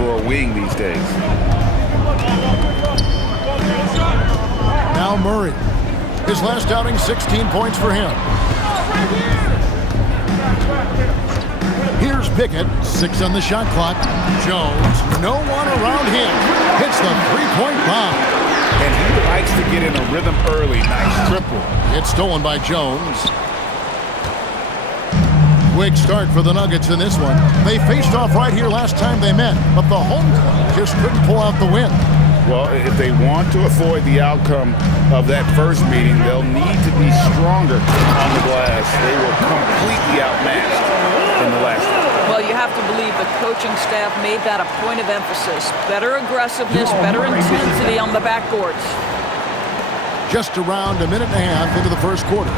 for a wing these days. Now Murray. His last outing, 16 points for him. Here's Pickett, 6 on the shot clock. Jones, no one around him. Hits the three-point bomb. And he likes to get in a rhythm early. Nice triple. It's stolen by Jones. Quick start for the Nuggets in this one. They faced off right here last time they met, but the home club just couldn't pull out the win. Well, if they want to avoid the outcome of that first meeting, they'll need to be stronger on the glass. They were completely outmatched in the last one. Well, you have to believe the coaching staff made that a point of emphasis. Better aggressiveness, better intensity on the backboards. Just around a minute and a half into the first quarter.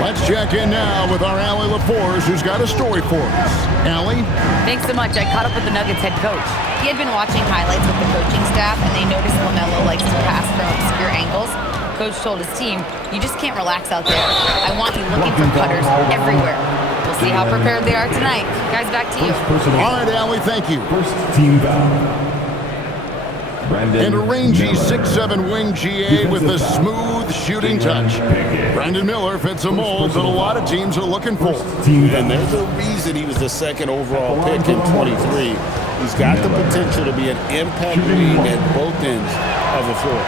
Let's check in now with our Allie LaForce, who's got a story for us. Allie? Thanks so much. I caught up with the Nuggets head coach. He had been watching highlights with the coaching staff, and they noticed LaMelo likes to pass from obscure angles. Coach told his team, you just can't relax out there. I want you looking for cutters everywhere. We'll see how prepared they are tonight. Guys, back to you. All right, Allie, thank you. First team foul. And a rangy 6'7" wing GA with a smooth shooting touch. Brandon Miller fits a mold that a lot of teams are looking for. And there's a reason he was the second overall pick in 23. He's got the potential to be an impact wing at both ends of the floor.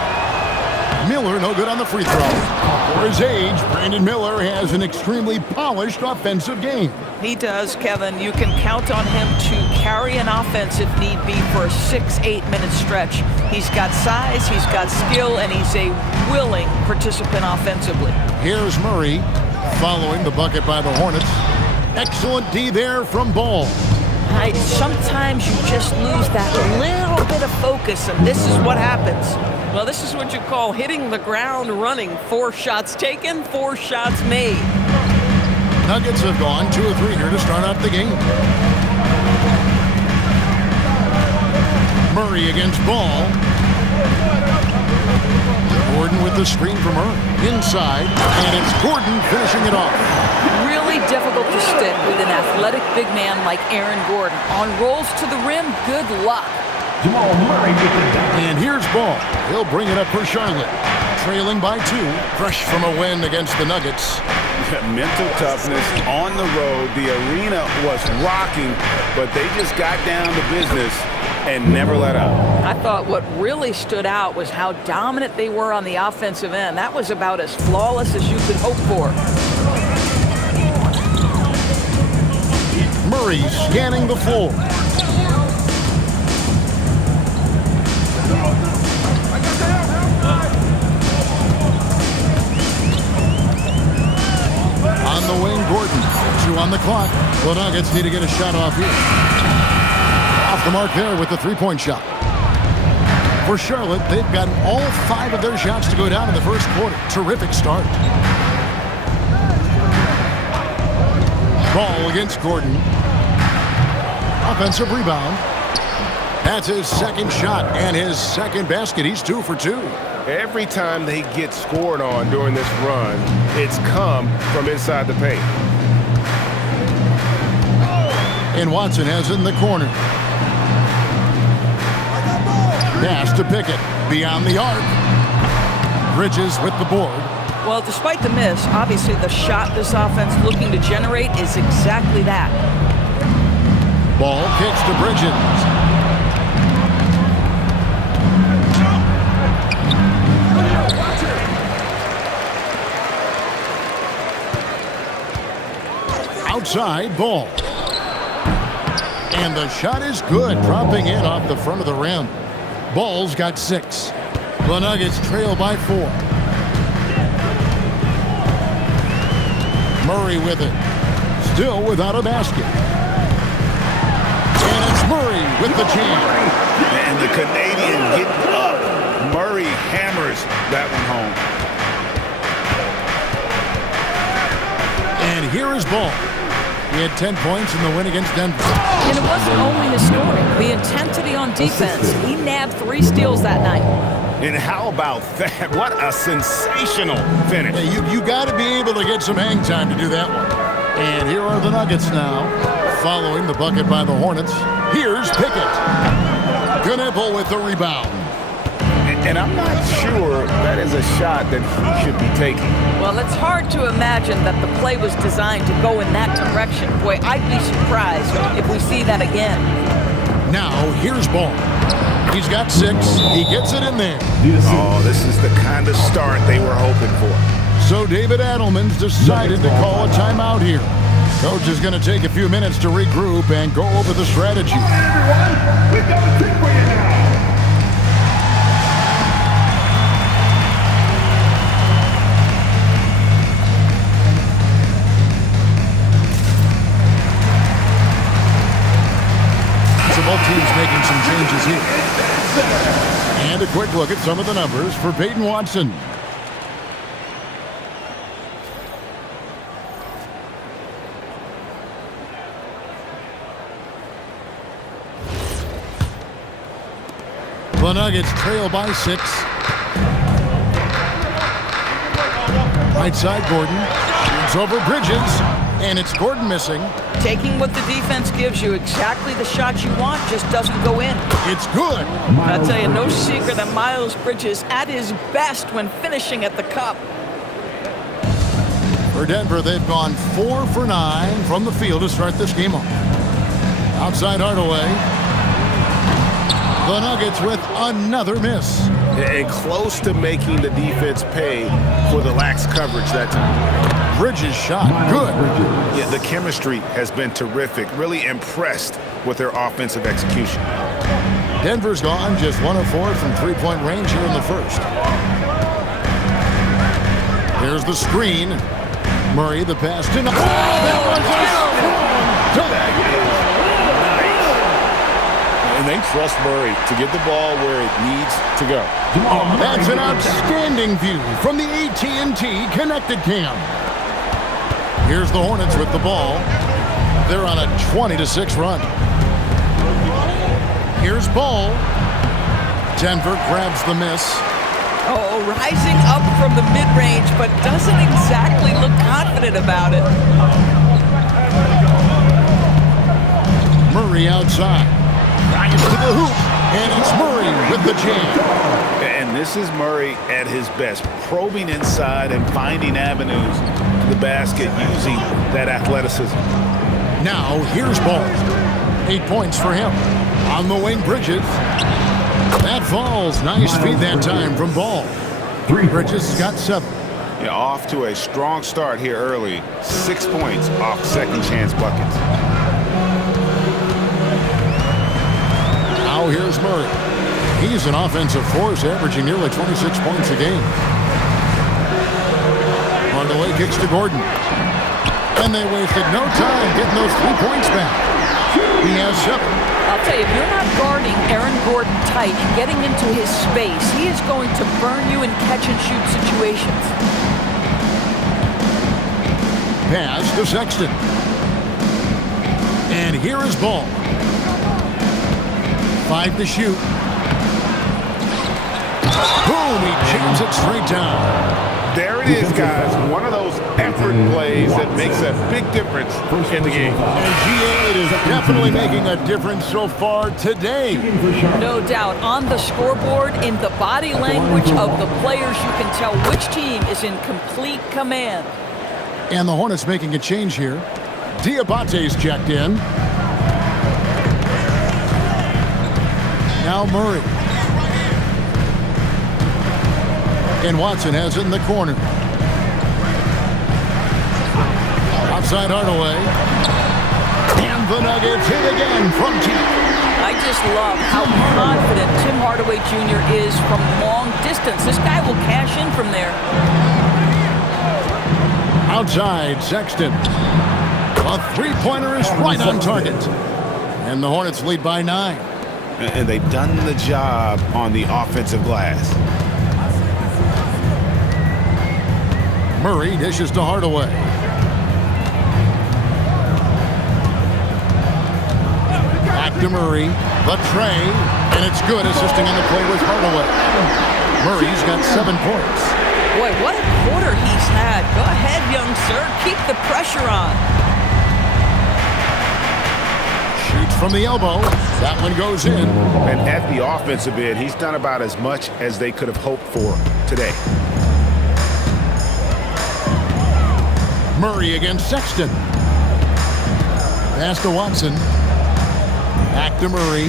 Miller no good on the free throw. For his age, Brandon Miller has an extremely polished offensive game. He does, Kevin. You can count on him to carry an offense if need be for a 6-8 minute stretch. He's got size, he's got skill, and he's a willing participant offensively. Here's Murray following the bucket by the Hornets. Excellent D there from Ball. Sometimes you just lose that little bit of focus, and this is what happens. Well, this is what you call hitting the ground running. 4 shots taken, 4 shots made. Nuggets have gone 2 or 3 here to start out the game. Murray against Ball. Gordon with the screen from her. Inside, and it's Gordon finishing it off. Really difficult to stick with an athletic big man like Aaron Gordon. On rolls to the rim, good luck. And here's Ball. He'll bring it up for Charlotte. Trailing by 2. Fresh from a win against the Nuggets. Mental toughness on the road. The arena was rocking, but they just got down to business and never let up. I thought what really stood out was how dominant they were on the offensive end. That was about as flawless as you could hope for. Murray scanning the floor. On the wing, Gordon. 2 on the clock. The Nuggets need to get a shot off here. Off the mark there with the three-point shot. For Charlotte, they've gotten all 5 of their shots to go down in the first quarter. Terrific start. Ball against Gordon. Offensive rebound. That's his second shot and his second basket. He's 2 for 2. Every time they get scored on during this run, it's come from inside the paint. And Watson has it in the corner. Pass to Pickett. Beyond the arc. Bridges with the board. Well, despite the miss, obviously the shot this offense looking to generate is exactly that. Ball kicks to Bridges. Outside, Ball. And the shot is good, dropping in off the front of the rim. Ball's got 6. The Nuggets trail by 4. Murray with it. Still without a basket. And it's Murray with the jam. And the Canadian getting up. Murray hammers that one home. And here is Ball. He had 10 points in the win against Denver. And it wasn't only his scoring. The intensity on defense. He nabbed 3 steals that night. And how about that? What a sensational finish. Yeah, you got to be able to get some hang time to do that one. And here are the Nuggets now, following the bucket by the Hornets. Here's Pickett. Knipple with the rebound. And I'm not sure that is a shot that he should be taking. Well, it's hard to imagine that the play was designed to go in that direction. Boy, I'd be surprised if we see that again. Now, here's Ball. He's got 6. He gets it in there. Oh, this is the kind of start they were hoping for. So David Adelman's decided to call a timeout here. Coach is going to take a few minutes to regroup and go over the strategy. Everyone, we've got a trick for you now. So both teams making some changes here. And a quick look at some of the numbers for Peyton Watson. The Nuggets trail by 6. Right side, Gordon. It's over Bridges. And it's Gordon missing. Taking what the defense gives you, exactly the shot you want, just doesn't go in. It's good. I'll tell you, no secret that Miles Bridges at his best when finishing at the cup. For Denver, they've gone 4 for 9 from the field to start this game off. Outside Hardaway. The Nuggets with another miss. And close to making the defense pay for the lax coverage that time. Bridges shot good. Yeah, the chemistry has been terrific. Really impressed with their offensive execution. Denver's gone just 1 of 4 from three-point range here in the first. Here's the screen. Murray, the pass to... Oh, that was a strong dunk. And they trust Murray to get the ball where it needs to go. That's an outstanding view from the AT&T Connected Cam. Here's the Hornets with the ball. They're on a 20-6 run. Here's Ball. Denver grabs the miss. Oh, rising up from the mid-range, but doesn't exactly look confident about it. Murray outside. Ryan to the hoop. And it's Murray with the jam. And this is Murray at his best, probing inside and finding avenues to the basket using that athleticism. Now, here's Ball. 8 points for him. On the wing, Bridges. That falls. Nice feed that time from Ball. Bridges got 7. Yeah, off to a strong start here early. 6 points off second chance buckets. Now here's Murray. He's an offensive force, averaging nearly 26 points a game. Hardaway kicks to Gordon. And they wasted no time getting those 3 points back. He has 7. I'll tell you, if you're not guarding Aaron Gordon tight and getting into his space, he is going to burn you in catch-and-shoot situations. Pass to Sexton. And here is Ball. 5 to shoot. Boom, he jams it straight down. There it is, guys. One of those effort plays that makes a big difference in the game. And G8 is definitely making a difference so far today. No doubt. On the scoreboard, in the body language of the players, you can tell which team is in complete command. And the Hornets making a change here. Diabate's checked in. Now Murray. And Watson has it in the corner. Outside Hardaway. And the Nuggets hit again from deep. I just love how confident Tim Hardaway Jr. is from long distance. This guy will cash in from there. Outside, Sexton. A three-pointer is right on target. And the Hornets lead by 9. And they've done the job on the offensive glass. Murray dishes to Hardaway. Back to Murray. The tray. And it's good, assisting in the play with Hardaway. Murray's got 7 points. Boy, what a quarter he's had. Go ahead, young sir. Keep the pressure on. Shoots from the elbow. That one goes in. And at the offensive end, he's done about as much as they could have hoped for today. Murray against Sexton. Pass to Watson. Back to Murray.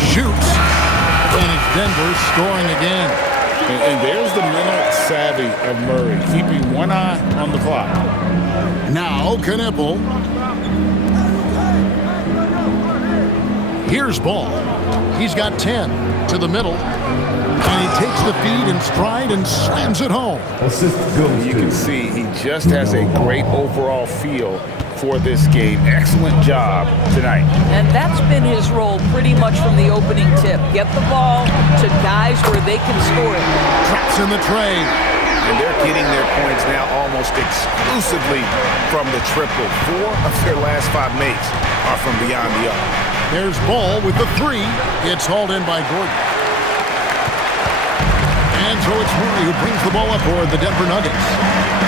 Shoots. And it's Denver scoring again. And there's the mental savvy of Murray, keeping one eye on the clock. Now Knippel. Here's Ball. He's got 10 to the middle. And he takes the feed in stride and slams it home. You can see he just has a great overall feel for this game. Excellent job tonight. And that's been his role pretty much from the opening tip. Get the ball to guys where they can score it. Traps in the tray. And they're getting their points now almost exclusively from the triple. 4 of their last 5 makes are from beyond the arc. There's Ball with the 3. It's hauled in by Gordon. And so it's Murray who brings the ball up for the Denver Nuggets.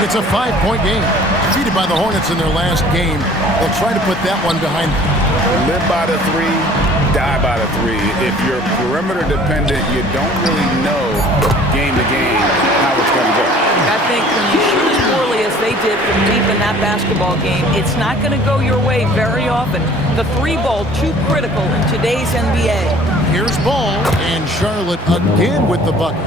It's a 5-point game. Defeated by the Hornets in their last game. They'll try to put that one behind them. Live by the 3, die by the 3. If you're perimeter dependent, you don't really know game to game how it's going to go. I think when you shoot as poorly as they did from deep in that basketball game, it's not going to go your way very often. The 3 ball too critical in today's NBA. Here's Ball, and Charlotte again with the bucket.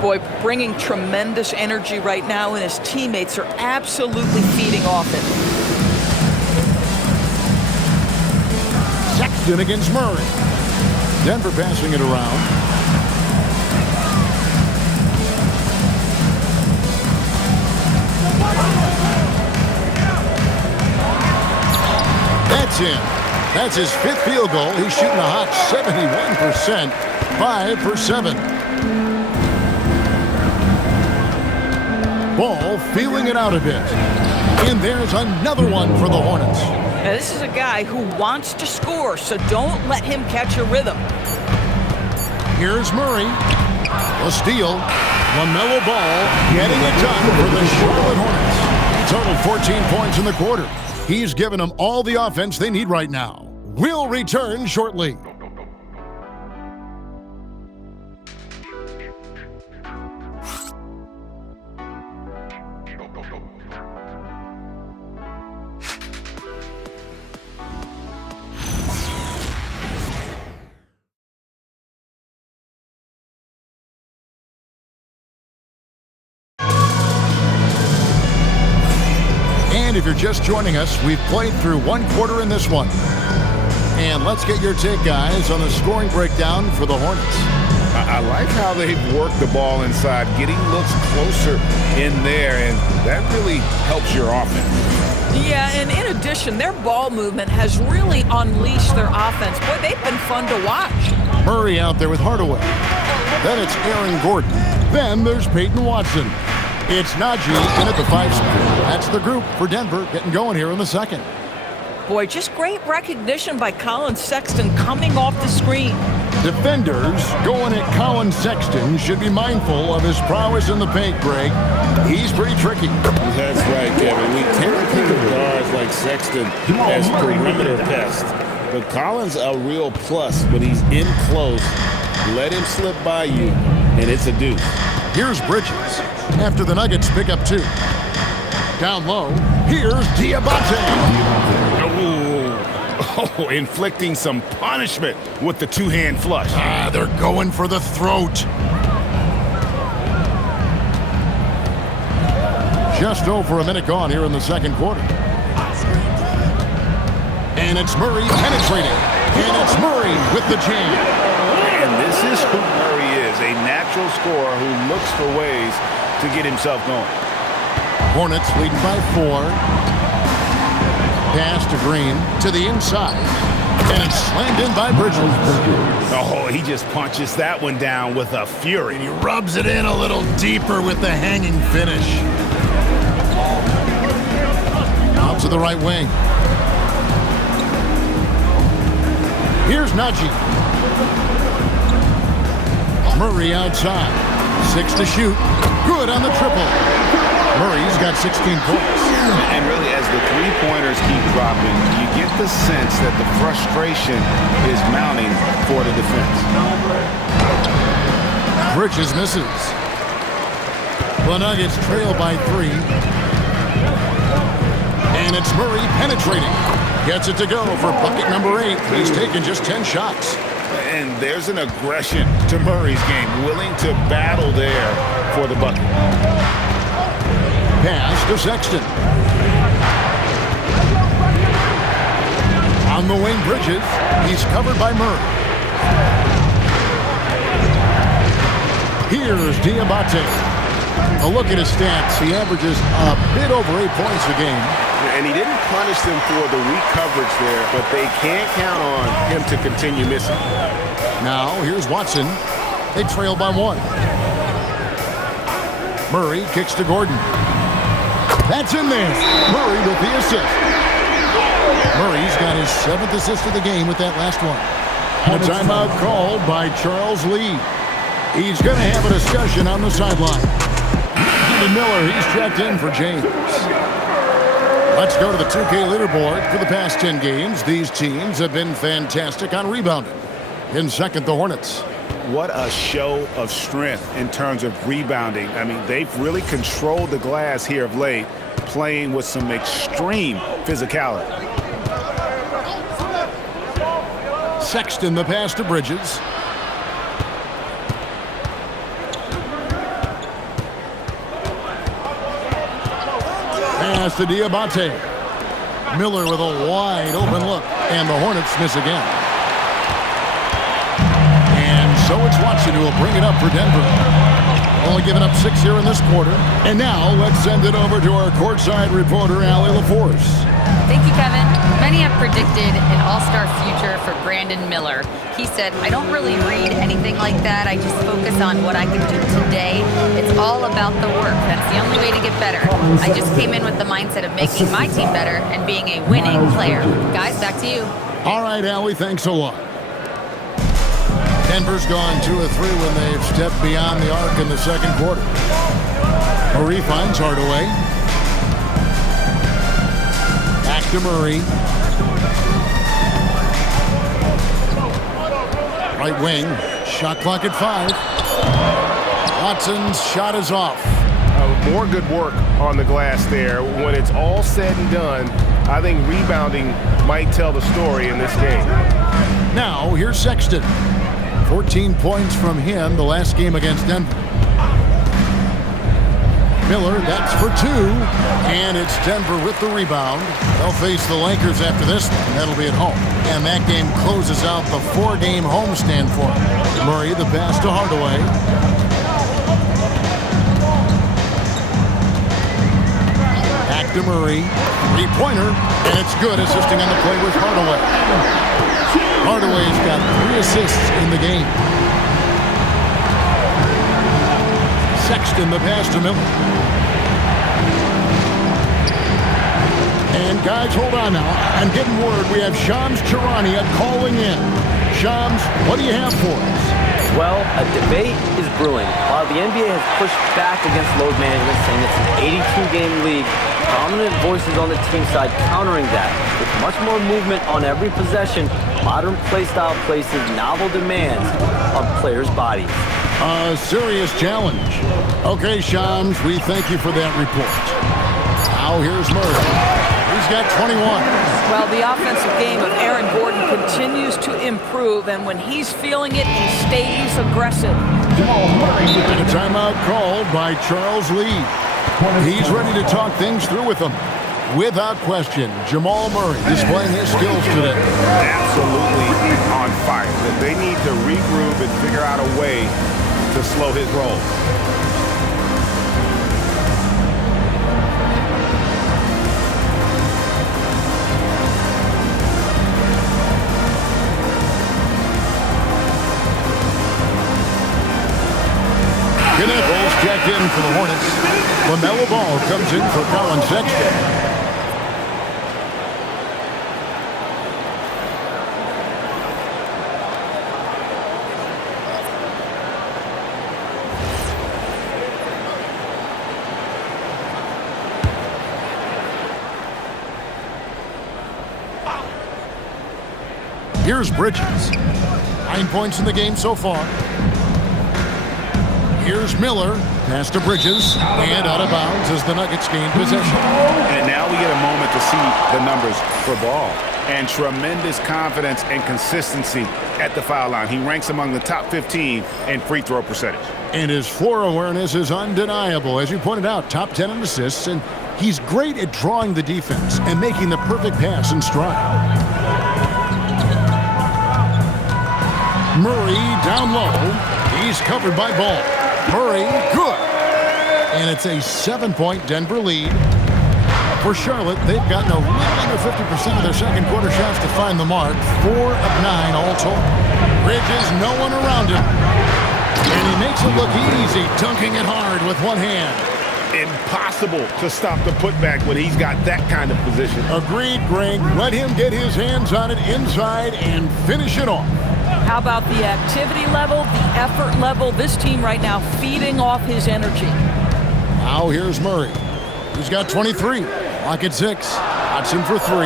Boy, bringing tremendous energy right now, and his teammates are absolutely feeding off it. Sexton against Murray. Denver passing it around. That's in. That's his 5th field goal. He's shooting a hot 71%. 5 for 7. Ball feeling it out a bit. And there's another one for the Hornets. Now, this is a guy who wants to score, so don't let him catch a rhythm. Here's Murray. A steal. LaMelo Ball getting it done for the Charlotte Hornets. Total 14 points in the quarter. He's given them all the offense they need right now. We'll return shortly. And if you're just joining us, we've played through 1 quarter in this one. And let's get your take, guys, on the scoring breakdown for the Hornets. I like how they've worked the ball inside, getting looks closer in there, and that really helps your offense. Yeah, and in addition, their ball movement has really unleashed their offense. Boy, they've been fun to watch. Murray out there with Hardaway. Then it's Aaron Gordon. Then there's Peyton Watson. It's Najee in at the 5 spot. That's the group for Denver getting going here in the second. Boy, just great recognition by Colin Sexton coming off the screen. Defenders going at Colin Sexton should be mindful of his prowess in the paint, Greg. He's pretty tricky. That's right, Kevin. We tend to think of guards like Sexton as perimeter pests. But Collins a real plus when he's in close. Let him slip by you, and it's a deuce. Here's Bridges after the Nuggets pick up 2. Down low, here's Diabate. Oh, inflicting some punishment with the 2-hand flush. They're going for the throat. Just over a minute gone here in the second quarter. And it's Murray penetrating. And it's Murray with the jam. And this is who Murray is, a natural scorer who looks for ways to get himself going. Hornets leading by 4. Pass to Green to the inside. And it's slammed in by Bridges. Oh, he just punches that one down with a fury. And he rubs it in a little deeper with the hanging finish. Out to the right wing. Here's Najee. Murray outside. 6 to shoot. Good on the triple. Murray's got 16 points. And really, as the three-pointers keep dropping, you get the sense that the frustration is mounting for the defense. Bridges misses. The Nuggets trail by 3. And it's Murray penetrating. Gets it to go for bucket number 8. He's taken just 10 shots. And there's an aggression to Murray's game, willing to battle there for the bucket. Pass to Sexton. On the wing, Bridges. He's covered by Murray. Here's Diabate. A look at his stats. He averages a bit over 8 points a game. And he didn't punish them for the weak coverage there, but they can't count on him to continue missing. Now, here's Watson. They trail by 1. Murray kicks to Gordon. That's in there. Murray with the assist. Murray's got his 7th assist of the game with that last one. A timeout called by Charles Lee. He's going to have a discussion on the sideline. Andy Miller, he's checked in for James. Let's go to the 2K leaderboard. For the past 10 games, these teams have been fantastic on rebounding. In second, the Hornets. What a show of strength in terms of rebounding. I mean, they've really controlled the glass here of late, playing with some extreme physicality. Sexton, the pass to Bridges. Pass to Diabate. Miller with a wide open look, and the Hornets miss again. So it's Watson who will bring it up for Denver. Only giving up 6 here in this quarter. And now let's send it over to our courtside reporter, Allie LaForce. Thank you, Kevin. Many have predicted an all-star future for Brandon Miller. He said, I don't really read anything like that. I just focus on what I can do today. It's all about the work. That's the only way to get better. I just came in with the mindset of making my team better and being a winning player. Guys, back to you. All right, Allie, thanks a lot. Denver's gone 2 of 3 when they've stepped beyond the arc in the second quarter. Murray finds Hardaway. Back to Murray. Right wing. Shot clock at 5. Watson's shot is off. More good work on the glass there. When it's all said and done, I think rebounding might tell the story in this game. Now, here's Sexton. 14 points from him the last game against Denver. Miller, that's for 2. And it's Denver with the rebound. They'll face the Lakers after this one. That'll be at home. And that game closes out the 4-game homestand for him. Murray, the pass to Hardaway. Back to Murray. 3-pointer. And it's good, assisting on the play with Hardaway. Hardaway's got 3 assists in the game. Sexton, the pass to Miller. And guys, hold on now. I'm getting word we have Shams Charania calling in. Shams, what do you have for us? Well, a debate is brewing. While the NBA has pushed back against load management, saying it's an 82-game league, prominent voices on the team side countering that. With much more movement on every possession, modern play style places novel demands on players' bodies. A serious challenge. Okay, Shams, we thank you for that report. Now here's Murray. He's got 21. Well, the offensive game of Aaron Gordon continues to improve, and when he's feeling it, he stays aggressive. And a timeout called by Charles Lee. He's ready to talk things through with them. Without question, Jamal Murray displaying his skills today. Absolutely on fire. They need to regroup and figure out a way to slow his roll. Knuckles checked in for the Hornets. LaMelo Ball comes in for Colin Sexton. Here's Bridges. 9 points in the game so far. Here's Miller. Pass to Bridges. And out of bounds as the Nuggets gain possession. And now we get a moment to see the numbers for Ball. And tremendous confidence and consistency at the foul line. He ranks among the top 15 in free throw percentage. And his floor awareness is undeniable. As you pointed out, top 10 in assists. And he's great at drawing the defense and making the perfect pass in stride. Murray down low. He's covered by Ball. Murray, good. And it's a 7-point Denver lead. For Charlotte, they've gotten a little under 50% of their second quarter shots to find the mark. 4 of 9 all told. Bridges, no one around him. And he makes it look easy, dunking it hard with one hand. Impossible to stop the putback when he's got that kind of position. Agreed, Greg. Let him get his hands on it inside and finish it off. How about the activity level, the effort level? This team right now feeding off his energy. Now here's Murray. He's got 23. Lock at 6. Watson for 3.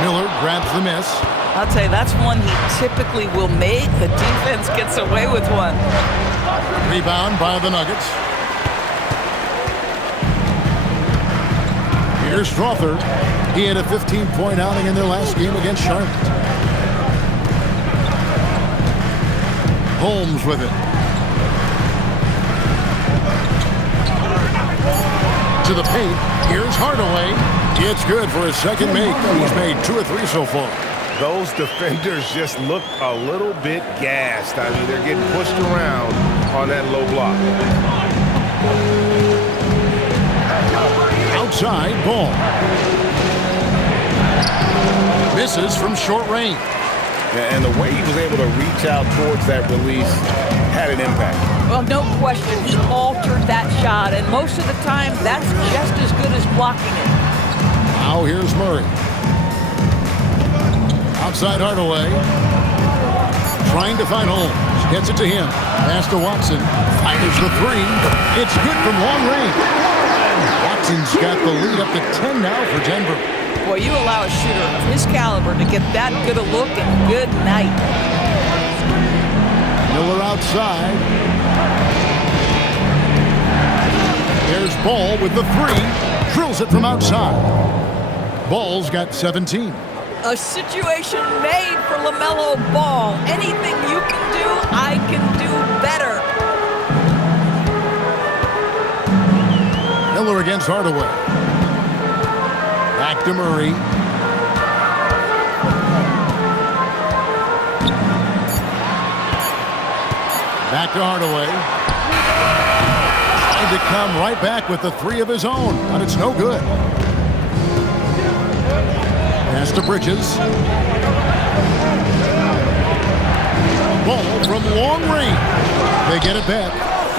Miller grabs the miss. I'll tell you, that's one he typically will make. The defense gets away with one. Rebound by the Nuggets. Here's Strother. He had a 15-point outing in their last game against Charlotte. Holmes with it. To the paint. Here's Hardaway. It's good for his second make. He's made 2 or 3 so far. Those defenders just look a little bit gassed. I mean, they're getting pushed around on that low block. Outside, Ball. Misses from short range. And the way he was able to reach out towards that release had an impact. Well, no question, he altered that shot, and most of the time, that's just as good as blocking it. Now here's Murray. Outside Hardaway. Trying to find Holmes. Gets it to him. Pass to Watson. Fires the 3. It's good from long range. Watson's got the lead up to 10 now for Denver. Boy, you allow a shooter of his caliber to get that good a look, and good night. Miller outside. There's Ball with the 3. Drills it from outside. Ball's got 17. A situation made for LaMelo Ball. Anything you can do, I can do better. Miller against Hardaway. Back to Murray. Back to Hardaway. Trying to come right back with the 3 of his own, but it's no good. Pass to Bridges. Ball from long range. They get it back.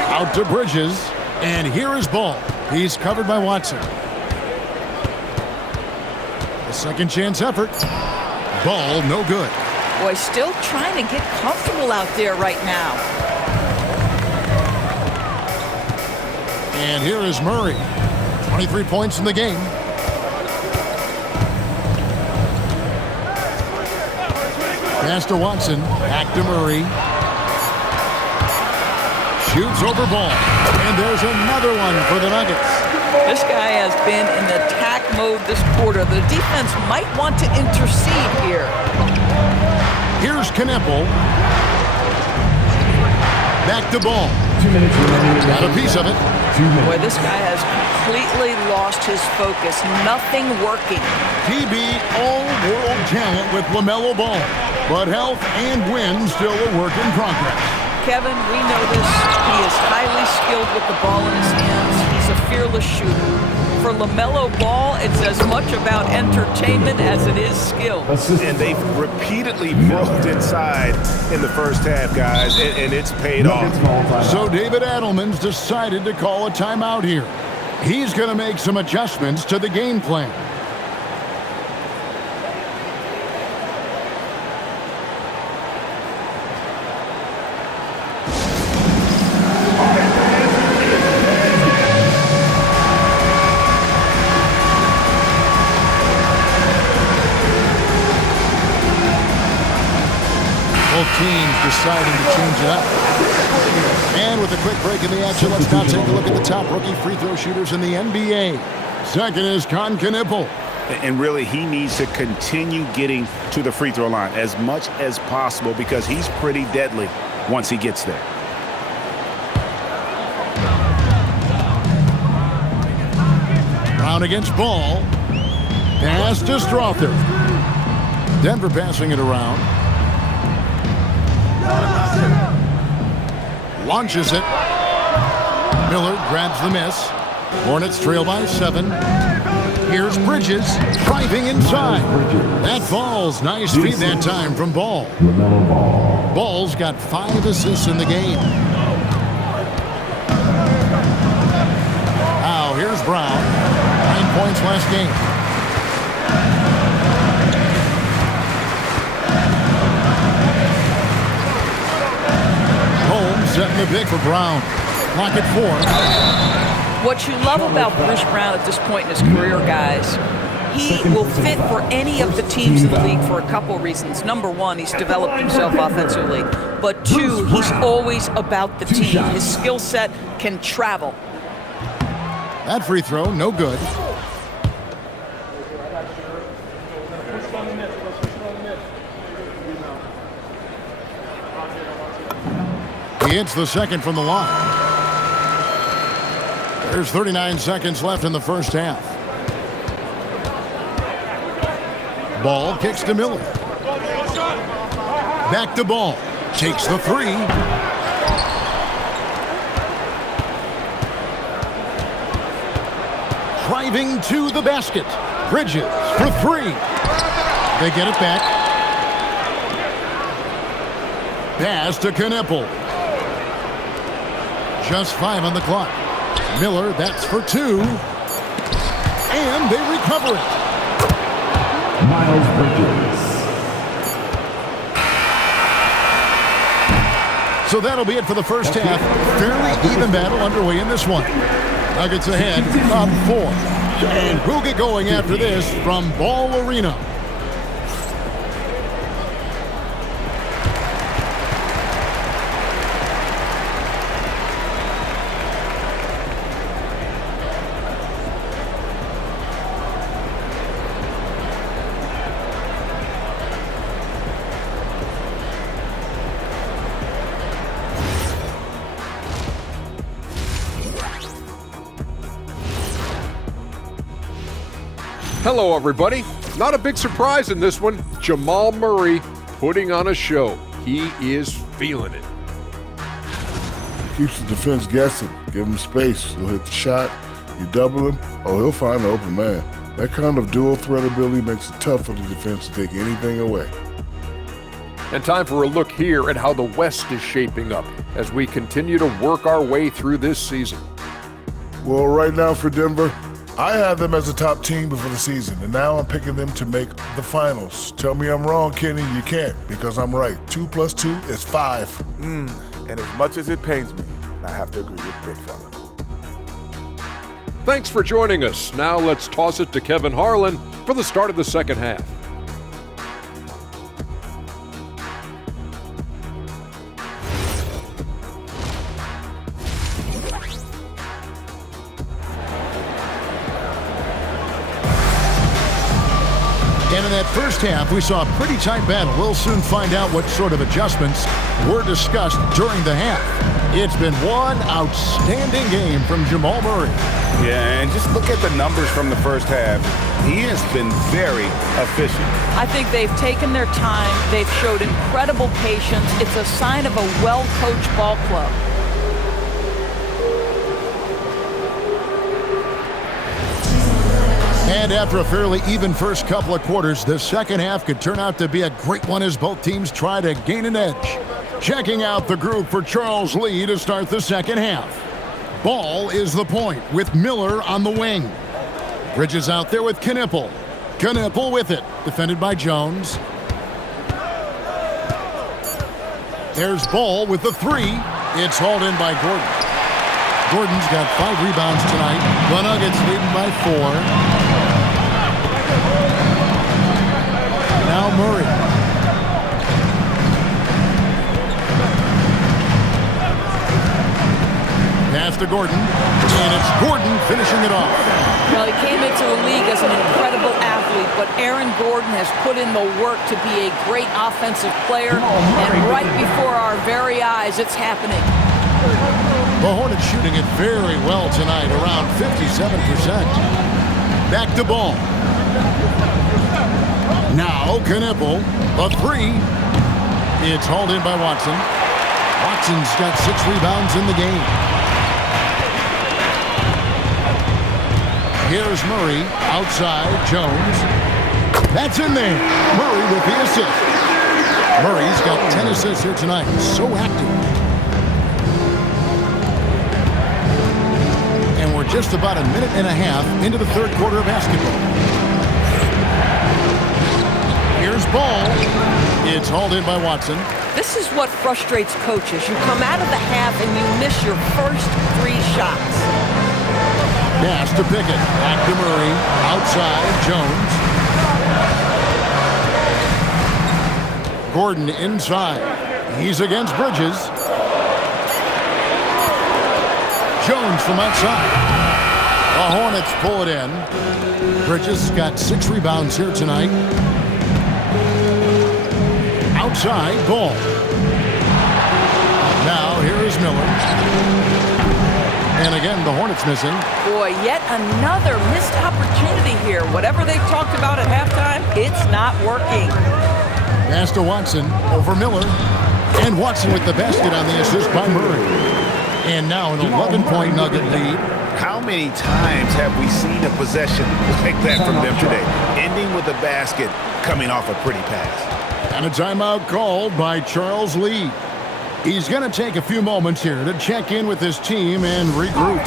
Out to Bridges. And here is Ball. He's covered by Watson. A second chance effort. Ball no good. Boy, still trying to get comfortable out there right now. And here is Murray. 23 points in the game. Pass to Watson. Back to Murray. Shoots over Ball. And there's another one for the Nuggets. This guy has been in attack mode this quarter. The defense might want to intercede here. Here's Kneppel. Back to Ball. 2 minutes remaining. Got a piece of it. 2 minutes. Boy, this guy has completely lost his focus. Nothing working. PB all-world talent with LaMelo Ball. But health and win still a work in progress. Kevin, we know this. He is highly skilled with the ball in his hands. He's a fearless shooter. For LaMelo Ball, it's as much about entertainment as it is skill. And they've repeatedly broke inside in the first half, guys, and it's paid off. So David Adelman's decided to call a timeout here. He's going to make some adjustments to the game plan. deciding to change it up. And with a quick break in the action, let's now take a look at the top rookie free throw shooters in the NBA. Second is Con Knippel. And really, he needs to continue getting to the free throw line as much as possible because he's pretty deadly once he gets there. Brown against Ball. Pass to Strother. Denver passing it around. Launches it. Miller grabs the miss. Hornets trail by 7. Here's Bridges driving inside. That falls. Nice feed that time from Ball. Ball's got 5 assists in the game. Now here's Brown. 9 points last game. Holmes setting the pick for Brown. Clock at 4. What you love about Bruce Brown at this point in his career, guys, he will fit for any of the teams in the league for a couple reasons. Number one, he's developed himself offensively. But 2, he's always about the team. His skill set can travel. That free throw, no good. He hits the second from the line. There's 39 seconds left in the first half. Ball kicks to Miller. Back to Ball. Takes the 3. Driving to the basket. Bridges for 3. They get it back. Pass to Knippel. Just 5 on the clock. Miller, that's for 2. And they recover it. Miles Bridges. So that'll be it for the first half. Fairly even battle underway in this one. Nuggets ahead, up 4. And we'll get going after this from Ball Arena. Hello, everybody. Not a big surprise in this one. Jamal Murray putting on a show. He is feeling it. Keeps the defense guessing. Give him space. He'll hit the shot. You double him, he'll find an open man. That kind of dual threat ability makes it tough for the defense to take anything away. And time for a look here at how the West is shaping up as we continue to work our way through this season. Well, right now for Denver, I had them as a top team before the season, and now I'm picking them to make the finals. Tell me I'm wrong, Kenny. You can't, because I'm right. 2 + 2 is 5. And as much as it pains me, I have to agree with Big Fella. Thanks for joining us. Now let's toss it to Kevin Harlan for the start of the second half. And in that first half, we saw a pretty tight battle. We'll soon find out what sort of adjustments were discussed during the half. It's been one outstanding game from Jamal Murray. Yeah, and just look at the numbers from the first half. He has been very efficient. I think they've taken their time. They've showed incredible patience. It's a sign of a well-coached ball club. And after a fairly even first couple of quarters, the second half could turn out to be a great one as both teams try to gain an edge. Checking out the group for Charles Lee to start the second half. Ball is the point with Miller on the wing. Bridges out there with Knippel. Knippel with it, defended by Jones. There's Ball with the 3. It's hauled in by Gordon. Gordon's got 5 rebounds tonight. The Nuggets leading by 4. Now Murray. Pass to Gordon. And it's Gordon finishing it off. Well, he came into the league as an incredible athlete, but Aaron Gordon has put in the work to be a great offensive player, and right before our very eyes, it's happening. The Hornets shooting it very well tonight, around 57%. Back to Ball. Now Knipple, a three. It's hauled in by Watson. Watson's got 6 rebounds in the game. Here's Murray, outside, Jones. That's in there. Murray with the assist. Murray's got 10 assists here tonight. So active. And we're just about a minute and a half into the third quarter of basketball. Here's Ball. It's hauled in by Watson. This is what frustrates coaches. You come out of the half and you miss your first 3 shots. Pass to Pickett. Back to Murray. Outside, Jones. Gordon inside. He's against Bridges. Jones from outside. The Hornets pull it in. Bridges got 6 rebounds here tonight. Outside, Ball. Now here is Miller. And again, the Hornets missing. Boy, yet another missed opportunity here. Whatever they've talked about at halftime, it's not working. Pass to Watson over Miller. And Watson with the basket on the assist by Murray. And now an 11-point Nugget lead. How many times have we seen a possession like that from them today? Ending with a basket, coming off a pretty pass. And a timeout called by Charles Lee. He's going to take a few moments here to check in with his team and regroup.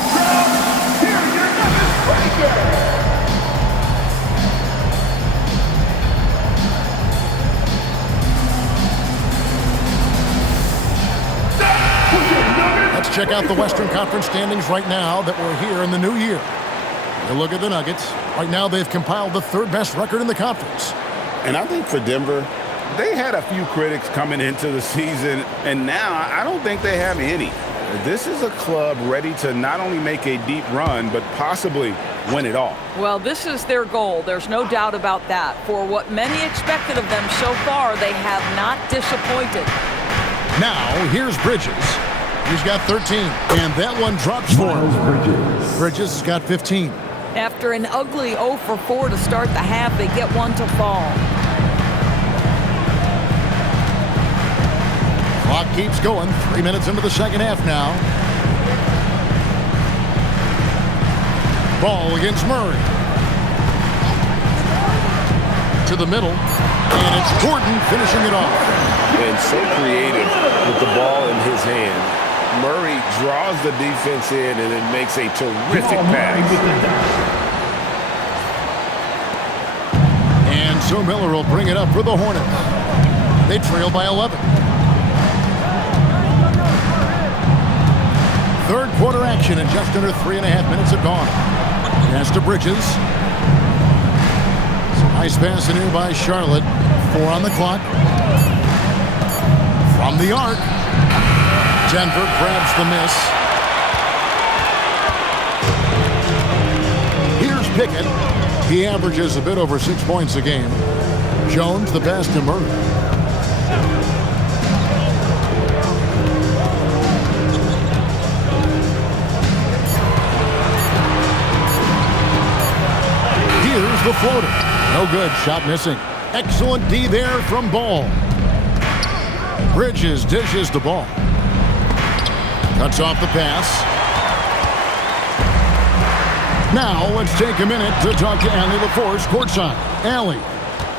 Let's check out the Western Conference standings right now that we're here in the new year. You look at the Nuggets. Right now they've compiled the 3rd best record in the conference. And I think for Denver, they had a few critics coming into the season, and now I don't think they have any. This is a club ready to not only make a deep run, but possibly win it all. Well, this is their goal. There's no doubt about that. For what many expected of them so far, they have not disappointed. Now, here's Bridges. He's got 13, and that one drops for him. Bridges has got 15. After an ugly 0 for 4 to start the half, they get one to fall. Clock keeps going. 3 minutes into the second half now. Ball against Murray. To the middle. And it's Gordon finishing it off. And so creative with the ball in his hand. Murray draws the defense in and then makes a terrific pass. And so Miller will bring it up for the Hornets. They trail by 11. Third quarter action and just under 3.5 minutes have gone. Pass to Bridges. Nice pass in here by Charlotte. 4 on the clock. From the arc. Denver grabs the miss. Here's Pickett. He averages a bit over 6 points a game. Jones the pass to Murray. Here's the floater. No good. Shot missing. Excellent D there from Ball. Bridges dishes the ball. Cuts off the pass. Now let's take a minute to talk to Allie LaForce courtside. Allie.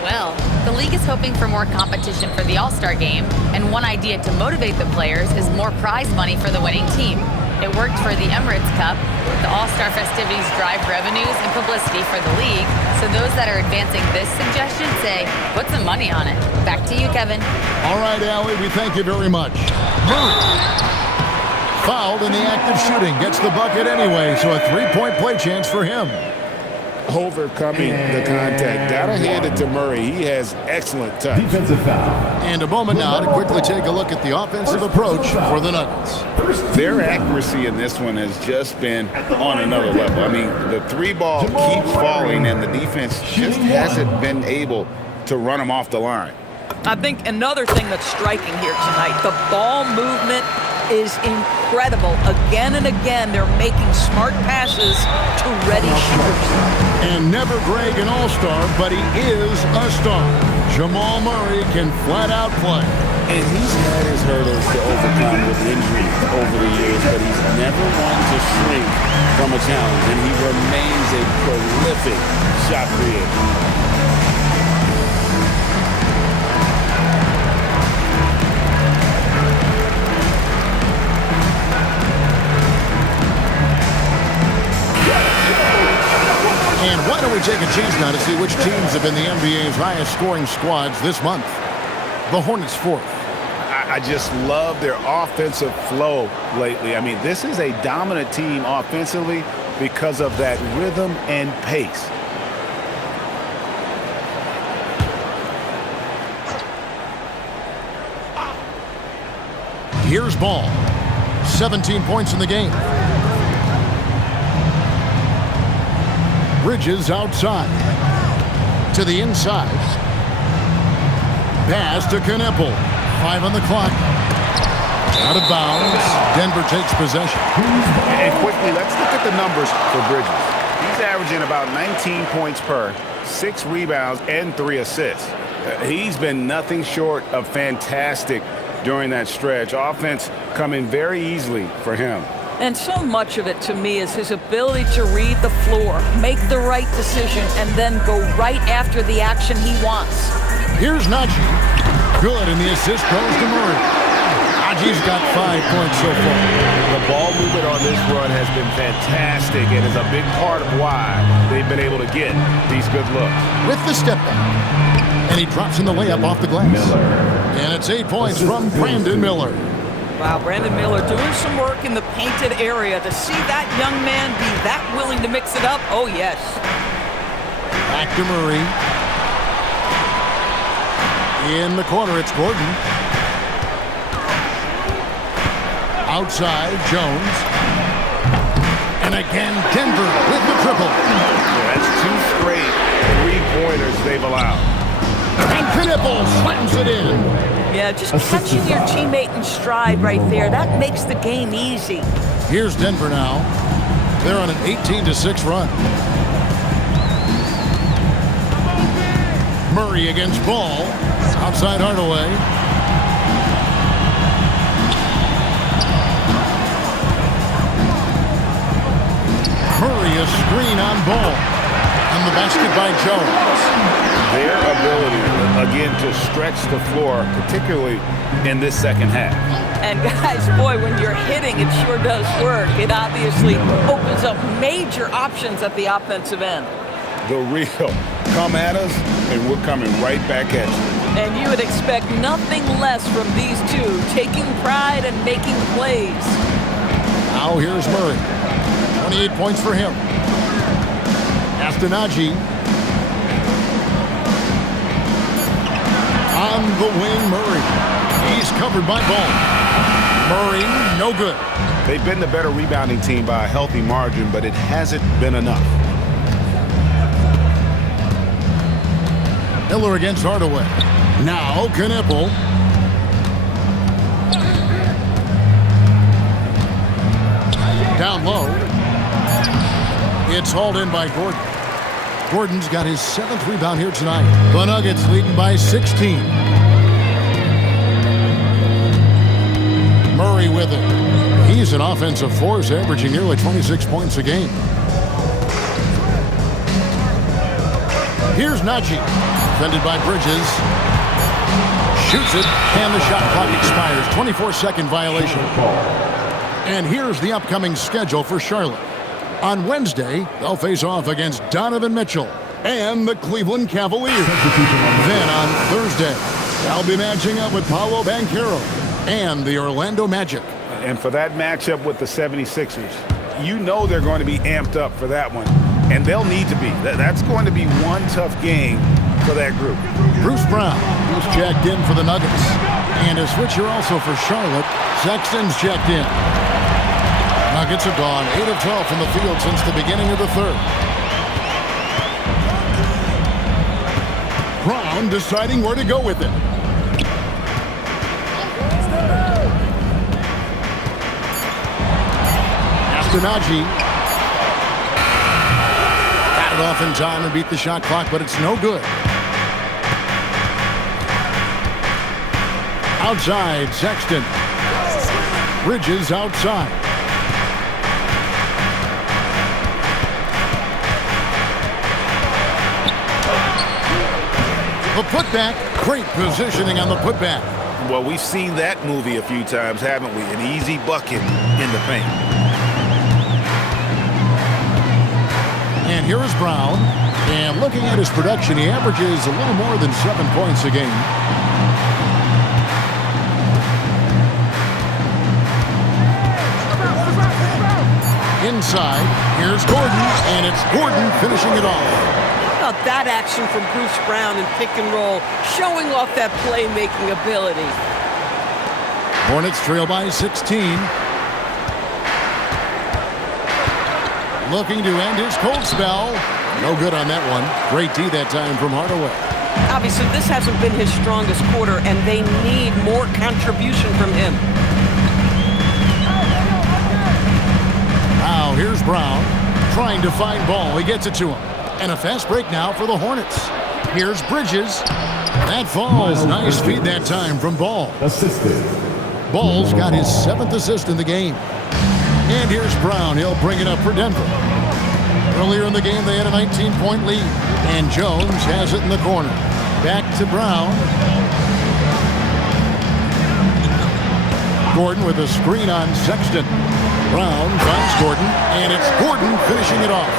Well, the league is hoping for more competition for the All-Star game, and one idea to motivate the players is more prize money for the winning team. It worked for the Emirates Cup. The All-Star festivities drive revenues and publicity for the league, so those that are advancing this suggestion say, put some money on it. Back to you, Kevin. All right, Allie, we thank you very much. Fouled in the act of shooting. Gets the bucket anyway, so a 3-point play chance for him. overcoming the contact. Gotta hand it to Murray. He has excellent touch. Defensive foul. And a moment now to quickly take a look at the offensive approach for the Nuggets. Their accuracy in this one has just been on another level. I mean, the three ball keeps falling, and the defense just hasn't been able to run them off the line. I think another thing that's striking here tonight, the ball movement is incredible. Again and again, they're making smart passes to ready shooters. And never Greg an all-star, but he is a star. Jamal Murray can flat out play. And he's had his hurdles to overcome with injury over the years, but he's never one to shrink from a challenge, and he remains a prolific shot creator. And why don't we take a chance now to see which teams have been the NBA's highest scoring squads this month? The Hornets fourth. I just love their offensive flow lately. I mean, this is a dominant team offensively because of that rhythm and pace. Here's Ball. 17 points in the game. Bridges outside. To the inside. Pass to Kneppel. 5 on the clock. Out of bounds. Denver takes possession. And quickly, let's look at the numbers for Bridges. He's averaging about 19 points per, 6 rebounds, and 3 assists. He's been nothing short of fantastic during that stretch. Offense coming very easily for him. And so much of it, to me, is his ability to read the floor, make the right decision, and then go right after the action he wants. Here's Najee. Good, and the assist goes to Murray. Najee's got 5 points so far. The ball movement on this run has been fantastic and is a big part of why they've been able to get these good looks. With the step back. And he drops in the layup off the glass. Miller. And it's 8 points from Brandon Miller. Wow, Brandon Miller doing some work in the painted area. To see that young man be that willing to mix it up, oh yes. Back to Murray. In the corner, it's Gordon. Outside, Jones. And again, Denver with the triple. Yeah, that's 2 straight three-pointers they've allowed. And Kneppel slams it in. Yeah, just catching your teammate in stride right there. That makes the game easy. Here's Denver now. They're on an 18-6 run. Murray against Ball. Outside Hardaway. Murray, a screen on Ball. And the basket by Jones. Their ability, again, to stretch the floor, particularly in this second half. And guys, boy, when you're hitting, it sure does work. It obviously opens up major options at the offensive end. The real come at us, and we're coming right back at you. And you would expect nothing less from these two, taking pride and making plays. Now here's Murray. 28 points for him. After Najee. On the wing, Murray. He's covered by Ball. Murray, no good. They've been the better rebounding team by a healthy margin, but it hasn't been enough. Miller against Hardaway. Now Kneppel. Down low. It's hauled in by Gordon. Gordon's got his 7th rebound here tonight. The Nuggets leading by 16. Murray with it. He's an offensive force, averaging nearly 26 points a game. Here's Najee. Defended by Bridges. Shoots it, and the shot clock expires. 24-second violation. And here's the upcoming schedule for Charlotte. On Wednesday, they'll face off against Donovan Mitchell and the Cleveland Cavaliers. Then on Thursday, they'll be matching up with Paolo Banchero and the Orlando Magic. And for that matchup with the 76ers, you know they're going to be amped up for that one. and they'll need to be. That's going to be one tough game for that group. Bruce Brown, who's checked in for the Nuggets. And a switcher also for Charlotte. Sexton's checked in. Nuggets have gone 8 of 12 from the field since the beginning of the third. Brown deciding where to go with it. Astronaci got it off in time and beat the shot clock, but it's no good. Outside, Sexton. Bridges outside. The putback, great positioning on the putback. Well, we've seen that movie a few times, haven't we? An easy bucket in the paint. And here is Brown. And looking at his production, he averages a little more than 7 points a game. Inside, here's Gordon, and it's Gordon finishing it off. How about that action from Bruce Brown in pick and roll, showing off that playmaking ability. Hornets trail by 16. Looking to end his cold spell. No good on that one. Great D that time from Hardaway. Obviously, this hasn't been his strongest quarter, and they need more contribution from him. Now here's Brown trying to find Ball. He gets it to him. And a fast break now for the Hornets. Here's Bridges. That falls. Nice feed that time from Ball. Assisted. Ball's got his 7th assist in the game. And here's Brown. He'll bring it up for Denver. Earlier in the game, they had a 19-point lead. And Jones has it in the corner. Back to Brown. Gordon with a screen on Sexton. Brown finds Gordon, and it's Gordon finishing it off.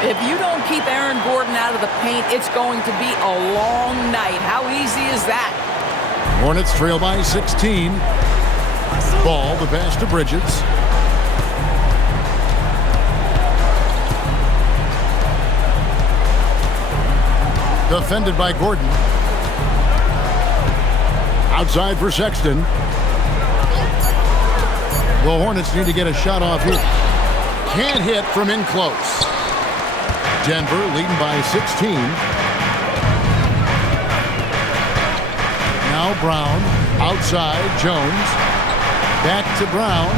If you don't keep Aaron Gordon out of the paint, it's going to be a long night. How easy is that? Hornets trail by 16. Ball, the pass to Bridges. Defended by Gordon. Outside for Sexton. The Hornets need to get a shot off here. Can't hit from in close. Denver leading by 16. Now Brown. Outside, Jones. Back to Brown.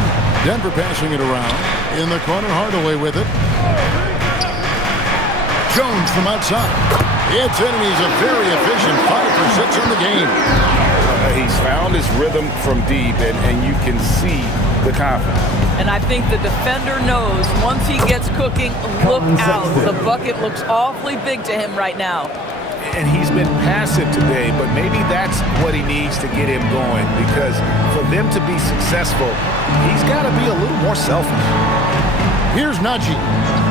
Denver passing it around. In the corner, Hardaway with it. Jones from outside. It's in, and he's a very efficient 5 for 6 in the game. He's found his rhythm from deep, and you can see the confidence. And I think the defender knows once he gets cooking, look out. The bucket looks awfully big to him right now. And he's been passive today, but maybe that's what he needs to get him going, because for them to be successful, he's got to be a little more selfish. Here's Najee.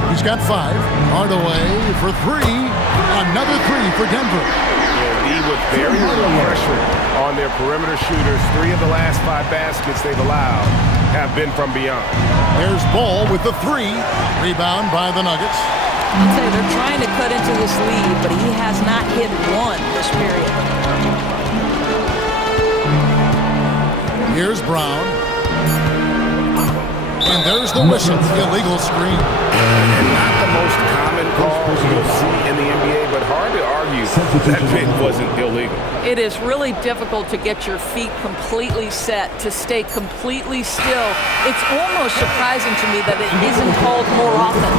He's got 5. Hardaway for 3. Another 3 for Denver. D with very little pressure on their perimeter shooters. 3 of the last 5 baskets they've allowed have been from beyond. There's Ball with the 3. Rebound by the Nuggets. I'll tell you, they're trying to cut into this lead, but he has not hit one this period. Here's Brown. And there's the whistle. Illegal screen. And not the most common call you'll see in the NBA, but hard to argue that pick wasn't illegal. It is really difficult to get your feet completely set, to stay completely still. It's almost surprising to me that it isn't called more often.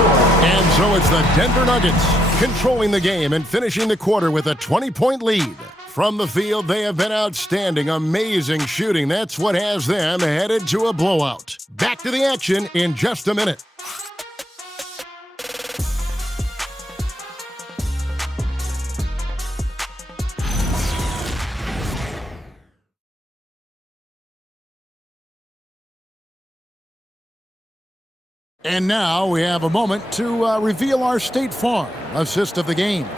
And so it's the Denver Nuggets controlling the game and finishing the quarter with a 20-point lead. From the field, they have been outstanding. Amazing shooting. That's what has them headed to a blowout. Back to the action in just a minute. And now we have a moment to reveal our State Farm assist of the game.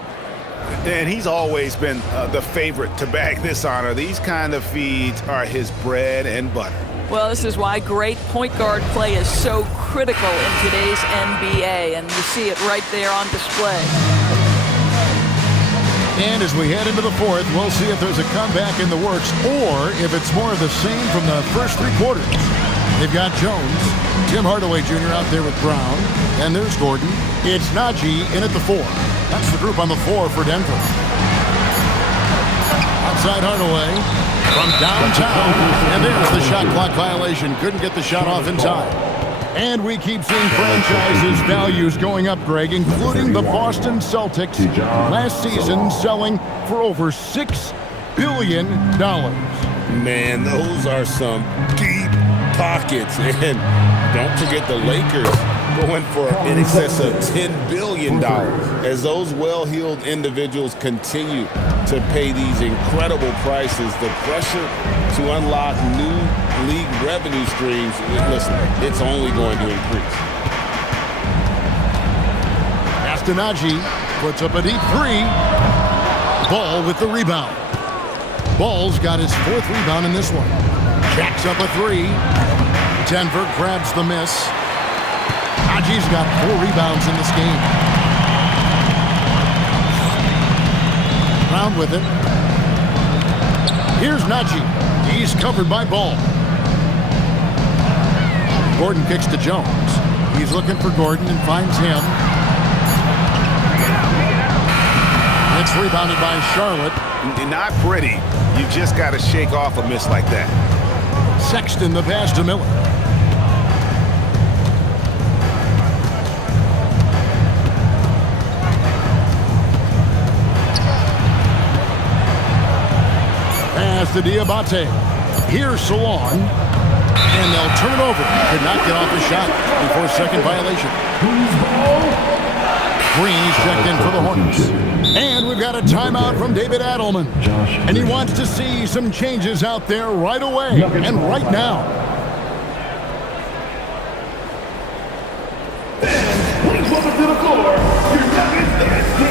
And he's always been the favorite to bag this honor. These kind of feeds are his bread and butter. Well, this is why great point guard play is so critical in today's NBA, and you see it right there on display. And as we head into the fourth, we'll see if there's a comeback in the works or if it's more of the same from the first three quarters. They've got Jones, Tim Hardaway Jr. out there with Brown, and there's Gordon. It's Najee in at the 4. That's the group on the floor for Denver. Outside Hardaway from downtown, and there's the shot clock violation. Couldn't get the shot off in time. And we keep seeing franchises' values going up, Greg, including the Boston Celtics last season selling for over $6 billion. Man, those are some deep pockets. And don't forget the Lakers going for in excess of $10 billion as those well-heeled individuals continue to pay these incredible prices. The pressure to unlock new league revenue streams, listen, it's only going to increase. Najee puts up a deep 3. Ball with the rebound. Ball's got his 4th rebound in this one. Jacks up a 3. Denver grabs the miss. Najee's got 4 rebounds in this game. Brown with it. Here's Najee. He's covered by Ball. Gordon kicks to Jones. He's looking for Gordon and finds him. It's rebounded by Charlotte. Not pretty. You just got to shake off a miss like that. Sexton the pass to Miller. Pass to Diabate. Here's Salon. And they'll turn it over. Could not get off the shot before second violation. Green's checked in for the Hornets. And we've got a timeout from David Adelman. And he wants to see some changes out there right away and right now. Please welcome to the floor, your Nuggets dance team.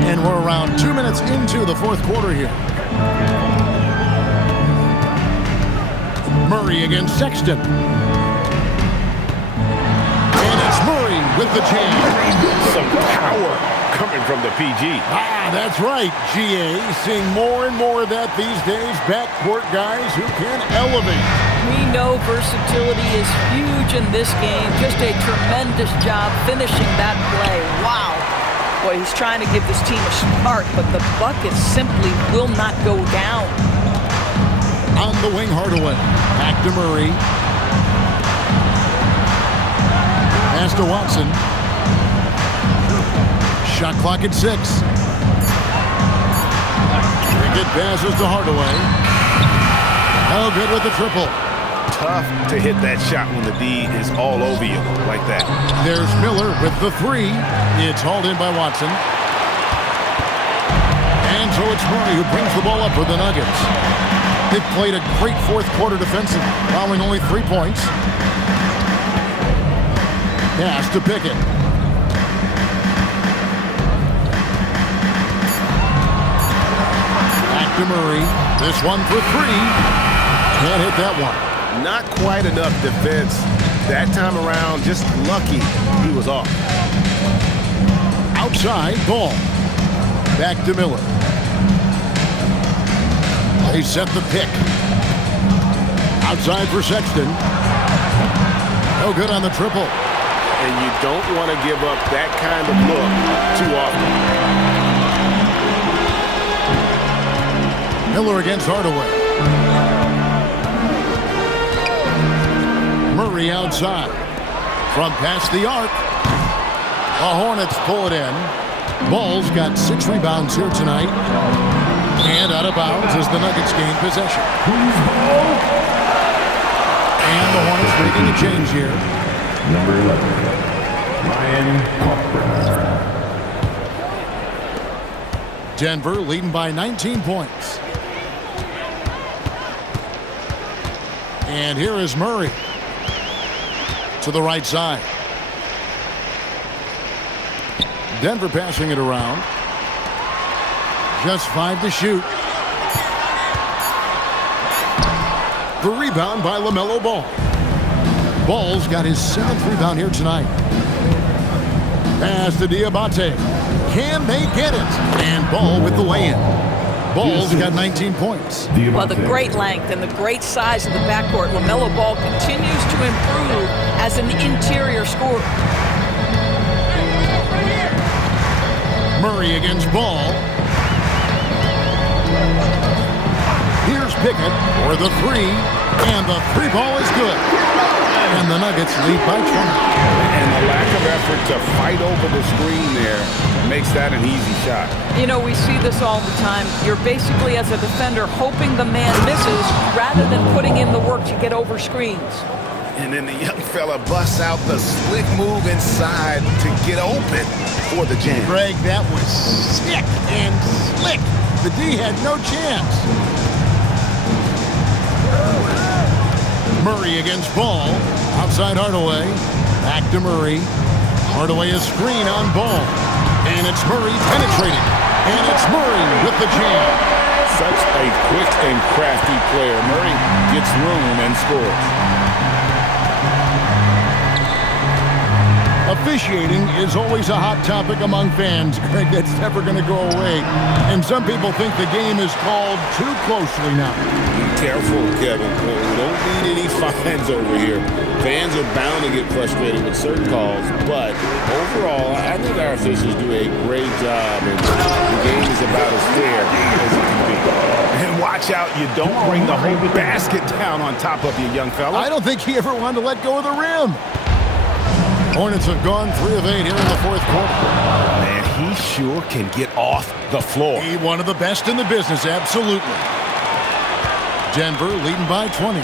And we're around 2 minutes into the fourth quarter here. Murray against Sexton. And it's Murray with the jam. Some power coming from the PG. That's right, GA. Seeing more and more of that these days. Backcourt guys who can elevate. We know versatility is huge in this game. Just a tremendous job finishing that play. Wow. Boy, he's trying to give this team a spark, but the bucket simply will not go down. On the wing, Hardaway. Back to Murray. Pass to Watson. Shot clock at 6. Pickett passes to Hardaway. Oh, good with the triple. Tough to hit that shot when the D is all over you like that. There's Miller with the 3. It's hauled in by Watson. And so it's Murray who brings the ball up for the Nuggets. They've played a great fourth quarter defensively, allowing only 3 points. Pass to Pickett. Back to Murray. This one for 3. Can't hit that one. Not quite enough defense. That time around, just lucky he was off. Outside, Ball. Back to Miller. They set the pick. Outside for Sexton. No good on the triple. And you don't want to give up that kind of look too often. Miller against Hardaway. Murray outside. From past the arc. The Hornets pull it in. Ball's got 6 rebounds here tonight. And out of bounds as the Nuggets gain possession. And the Hornets making a change here. Number 11, Ryan Cochran. Denver leading by 19 points. And here is Murray to the right side. Denver passing it around. Just 5 to shoot. The rebound by LaMelo Ball. Ball's got his 7th rebound here tonight. Pass to Diabate. Can they get it? And Ball with the lay-in. Ball's got 19 points. Well, the great length and the great size of the backcourt, LaMelo Ball continues to improve as an interior scorer. Murray against Ball. Here's Pickett for the 3, and the 3 ball is good. And the Nuggets lead by 20. And the lack of effort to fight over the screen there makes that an easy shot. You know, we see this all the time. You're basically, as a defender, hoping the man misses rather than putting in the work to get over screens. And then the young fella busts out the slick move inside to get open for the jam. Greg, that was sick and slick. The D had no chance. Murray against Ball. Outside Hardaway. Back to Murray. Hardaway a screen on Ball. And it's Murray penetrating. And it's Murray with the jam. Such a quick and crafty player. Murray gets room and scores. Officiating is always a hot topic among fans, Greg. That's never going to go away. And some people think the game is called too closely now. Be careful, Kevin. We don't need any fines over here. Fans are bound to get frustrated with certain calls, but overall, I think our officials do a great job, and the game is about as fair as it can be. And watch out, you don't bring the whole basket down on top of you, young fella. I don't think he ever wanted to let go of the rim. Hornets have gone 3 of 8 here in the 4th quarter. Man, he sure can get off the floor. He one of the best in the business, absolutely. Denver leading by 20.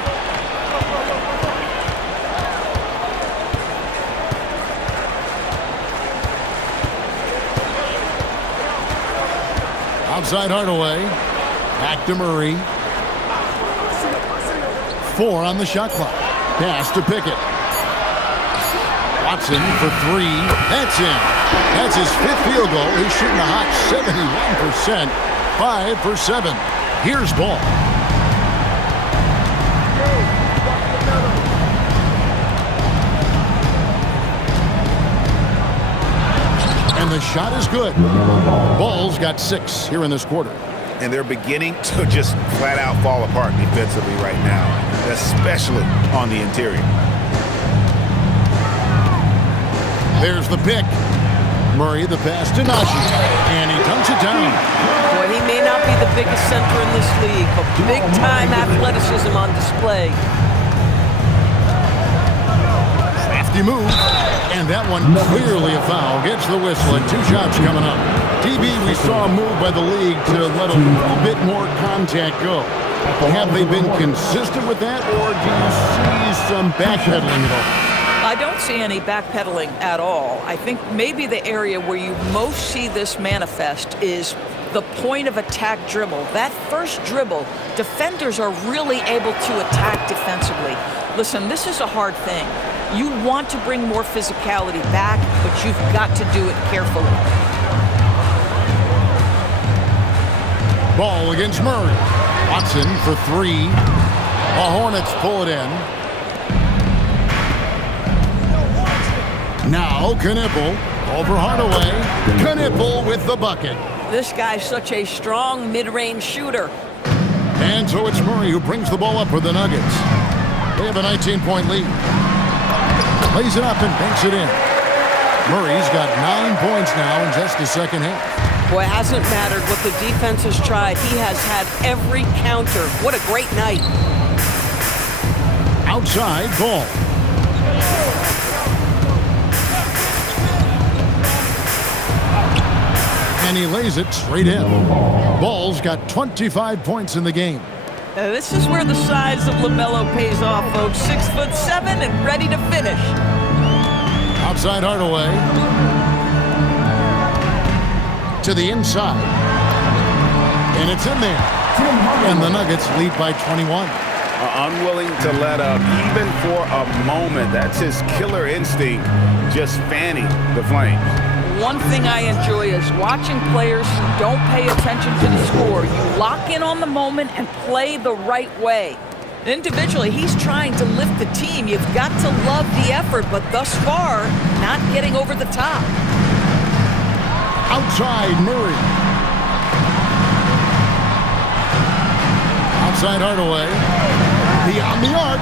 Outside Hardaway. Back to Murray. 4 on the shot clock. Pass to Pickett. Watson for 3. That's in. That's his 5th field goal. He's shooting a hot 71%. 5 for 7. Here's Ball. And the shot is good. Ball's got 6 here in this quarter. And they're beginning to just flat out fall apart defensively right now, especially on the interior. There's the pick. Murray the pass to Najee. And he dunks it down. Boy, he may not be the biggest center in this league, but big-time athleticism on display. Crafty move. And that one clearly a foul. Gets the whistle and 2 shots coming up. DB, we saw a move by the league to let a little bit more contact go. Have they been consistent with that, or do you see some backpedaling at all? I don't see any backpedaling at all. I think maybe the area where you most see this manifest is the point of attack dribble. That first dribble, defenders are really able to attack defensively. Listen, this is a hard thing. You want to bring more physicality back, but you've got to do it carefully. Ball against Murray. Watson for 3. The Hornets pull it in. Now Knipple over Hardaway. Knipple with the bucket. This guy's such a strong mid-range shooter. And so it's Murray who brings the ball up for the Nuggets. They have a 19-point lead. Lays it up and banks it in. Murray's got 9 points now in just the second half. Boy, it hasn't mattered what the defense has tried. He has had every counter. What a great night. Outside Ball. And And he lays it straight in. Ball's got 25 points in the game. This is where the size of LaMelo pays off, folks. 6'7" and ready to finish. Outside Hardaway. To the inside. And it's in there. And the Nuggets lead by 21. Unwilling to let up even for a moment. That's his killer instinct, just fanning the flames. One thing I enjoy is watching players who don't pay attention to the score. You lock in on the moment and play the right way. Individually, he's trying to lift the team. You've got to love the effort, but thus far, not getting over the top. Outside Murray. Outside Hardaway. Beyond the arc.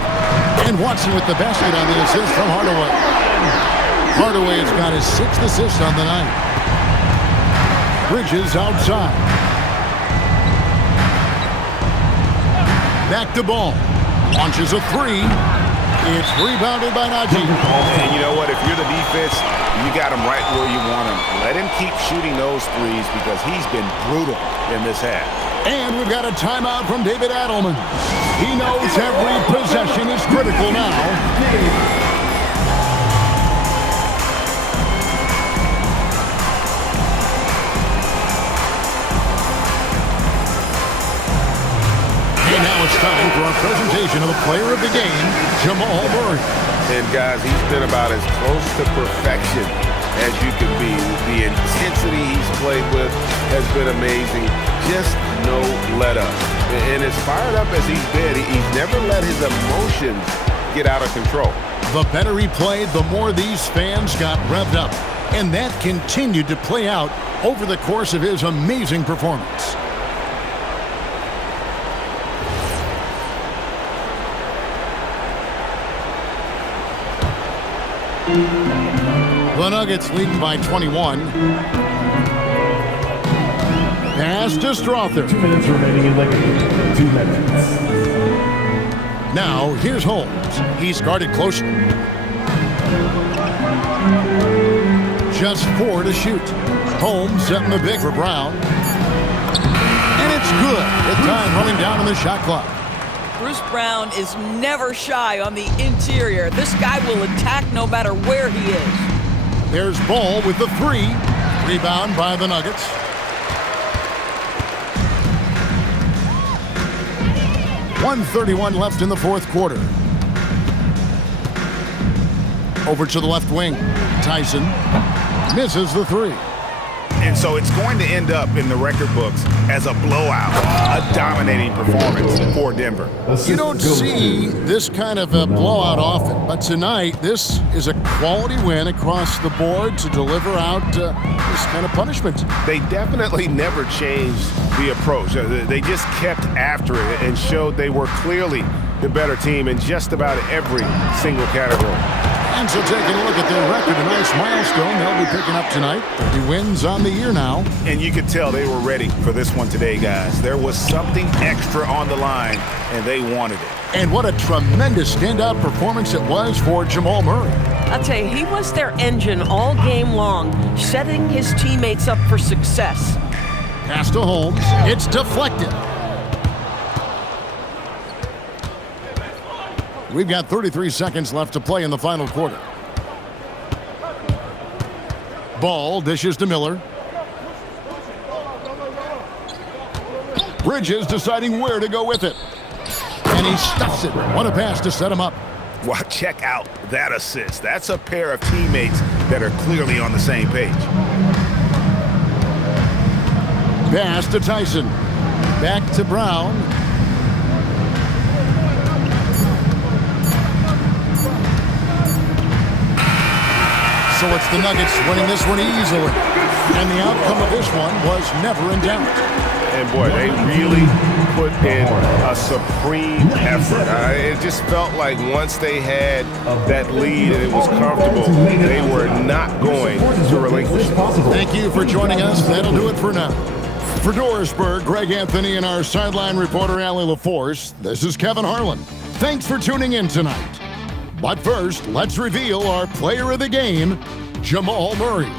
And Watson with the basket on the assist from Hardaway. Hardaway has got his 6th assist on the night. Bridges outside. Back to Ball. Launches a 3. It's rebounded by Najee. And you know what? If you're the defense, you got him right where you want him. Let him keep shooting those threes because he's been brutal in this half. And we've got a timeout from David Adelman. He knows every possession is critical now. And now it's time for our presentation of the player of the game, Jamal Murray. And guys, he's been about as close to perfection as you can be. The intensity he's played with has been amazing. Just no let up. And as fired up as he's been, he's never let his emotions get out of control. The better he played, the more these fans got revved up. And that continued to play out over the course of his amazing performance. The Nuggets leading by 21. Pass to Strother. 2 minutes remaining in the game. 2 minutes. Now, here's Holmes. He's guarded closely. Just 4 to shoot. Holmes setting the big for Brown. And it's good. The time running down on the shot clock. Bruce Brown is never shy on the interior. This guy will attack no matter where he is. There's Ball with the 3. Rebound by the Nuggets. .131 left in the fourth quarter. Over to the left wing. Tyson misses the 3. And so it's going to end up in the record books as a blowout, a dominating performance for Denver. You don't see this kind of a blowout often, but tonight this is a quality win across the board to deliver out this kind of punishment. They definitely never changed the approach. They just kept after it and showed they were clearly the better team in just about every single category. And so taking a look at their record, a nice milestone they'll be picking up tonight. 30 wins on the year now. And you could tell they were ready for this one today, guys. There was something extra on the line, and they wanted it. And what a tremendous standout performance it was for Jamal Murray. I'll tell you, he was their engine all game long, setting his teammates up for success. Pass to Holmes. It's deflected. We've got 33 seconds left to play in the final quarter. Ball dishes to Miller. Bridges deciding where to go with it. And he stuffs it. What a pass to set him up. Well, check out that assist. That's a pair of teammates that are clearly on the same page. Pass to Tyson. Back to Brown. So it's the Nuggets winning this one easily. And the outcome of this one was never in doubt. And boy, they really put in a supreme effort. It just felt like once they had that lead and it was comfortable, they were not going to relinquish. Thank you for joining us. That'll do it for now. For Dorisburg, Greg Anthony and our sideline reporter, Allie LaForce, this is Kevin Harlan. Thanks for tuning in tonight. But first, let's reveal our player of the game, Jamal Murray.